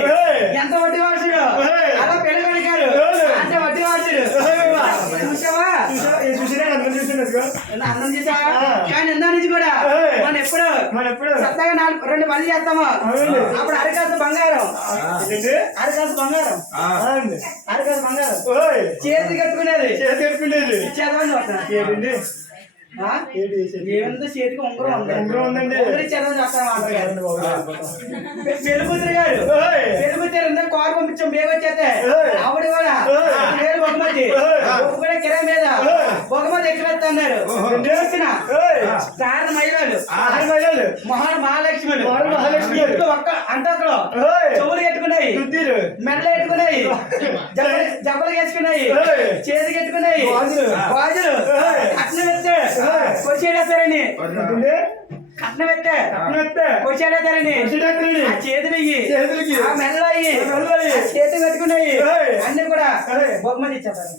చూడండి ఎంత వడ్డీ వాసుడు అలా పెళ్లి వెనకారు అంటే వడ్డీ వాసుడు చూసావా అన్నం చేసావా కానీ ఎందా నుంచి కూడా మనం ఎప్పుడు సత్తగా 2 పనులు చేస్తాము అప్పుడు అరకాసు బంగారం చేతి కట్టుకునేది చదవండి ఏముందో చేతికి ఉంగరం ఉందండి చదవని చెప్తాను పెరుగుతురు గారు పెరుగుతారు కారు పంపించాం బేగ వచ్చేస్తే ఆవిడ కూడా బహుమతి కూడా కిరాయి మీద బహుమతి ఎక్కువ అన్నారు వచ్చిన సార్ మహిళలు మహాలక్ష్మి ఒక్క అంతకులో చెవులు కట్టుకున్నాయి మెడలు కట్టుకున్నాయి జబ్బలు వేసుకున్నాయి చేతి కట్టుకున్నాయి గాజులు అట్లా వెళ్తే కొచ్చేడేస్తారని కట్నం ఎత్తే కొచ్చేడేస్తారని చేతులకి మెడలు అయ్యి చేతులు కట్టుకున్నాయి అన్ని కూడా బహుమతి ఇచ్చేస్తారు